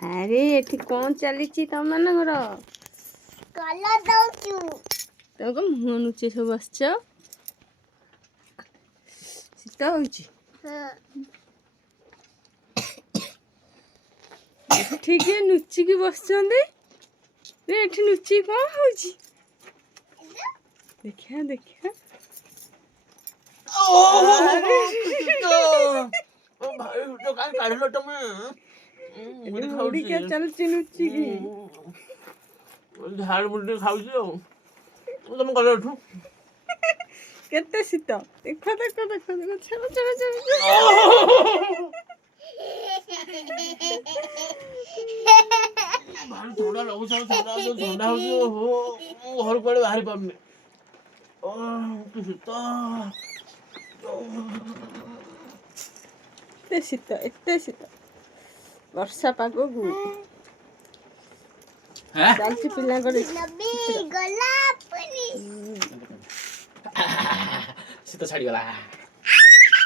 ଆରେ ଏଠି କ'ଣ ଚାଲିଛି ତମମାନଙ୍କର? କଲର ଦଉଛୁ। ତମେ କ'ଣ ମୁହଁ ନୁଚେଇ ସବୁ ବସିଛ? ଶୀତ ହଉଛି? ଏଠି କିଏ ନୁଚିକି ବସିଛନ୍ତି? ଏଠି ନୁଚିକି କ'ଣ ହଉଛି? ଦେଖିଆ ଦେଖିଆ। ଉଡ଼ିକା ଚାଲୁଛି ନୁଚିକି। ଝାଳ ବୁଲି ଖାଉଛି ଆଉ ତମେ ଗଲେ ଏଠୁ। କେତେ ଶୀତ ଦେଖ ଦେଖ ଦେଖ ଦେଖ ଛାଡ ଛାଡ ଛାଡ। ଭାରି ଥଣ୍ଡା ଲାଗୁଛି ଆଉ ଥଣ୍ଡା ହଉଛି ଓହୋ ମୁଁ ଘରୁ କୁଆଡ଼େ ବାହାରି ପାରୁନି। କି ଶୀତ। ଏତେ ଶୀତ ବର୍ଷା ପାଗକୁ ଚାଲିଛି ପିଲାଙ୍କର ଗୋଲାପ ଶୀତ ଛାଡ଼ିଗଲା।